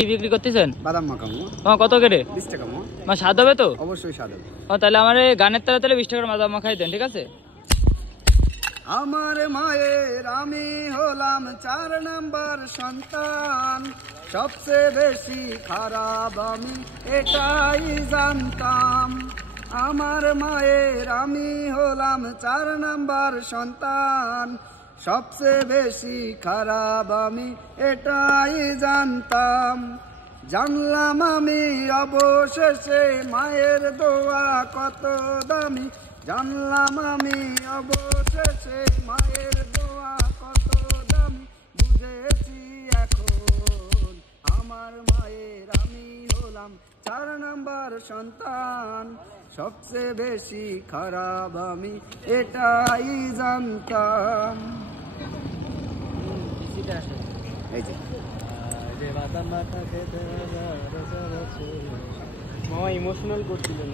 কি বিক্রি করতেছেন? বাদাম মাখামো। কত করে? 20 টাকা মো। স্বাদ হবে তো? অবশ্যই স্বাদ হবে। তাহলে আমার এই গানের তালে 20 টাকার বাদাম মাখাই দেন, ঠিক আছে? আমার মায়ের আমি হলাম 4 নাম্বার সন্তান, সবচেয়ে বেশি খারাপ আমি এটাই জানতাম। আমার মায়ের আমি হলাম 4 নাম্বার সন্তান, সবচেয়ে বেশি খারাপ আমি এটাই জানতাম। জানলাম আমি অবশেষে মায়ের দোয়া কত দামি, জানলাম আমি অবশেষে মায়ের দোয়া কত দামি, বুঝেছি এখন আমার মায়ের আমি হলাম 4 নাম্বার সন্তান, সবচেয়ে বেশি খারাপ আমি এটাই জানতাম। এই যে মামা ইমোশনাল করছিলেন।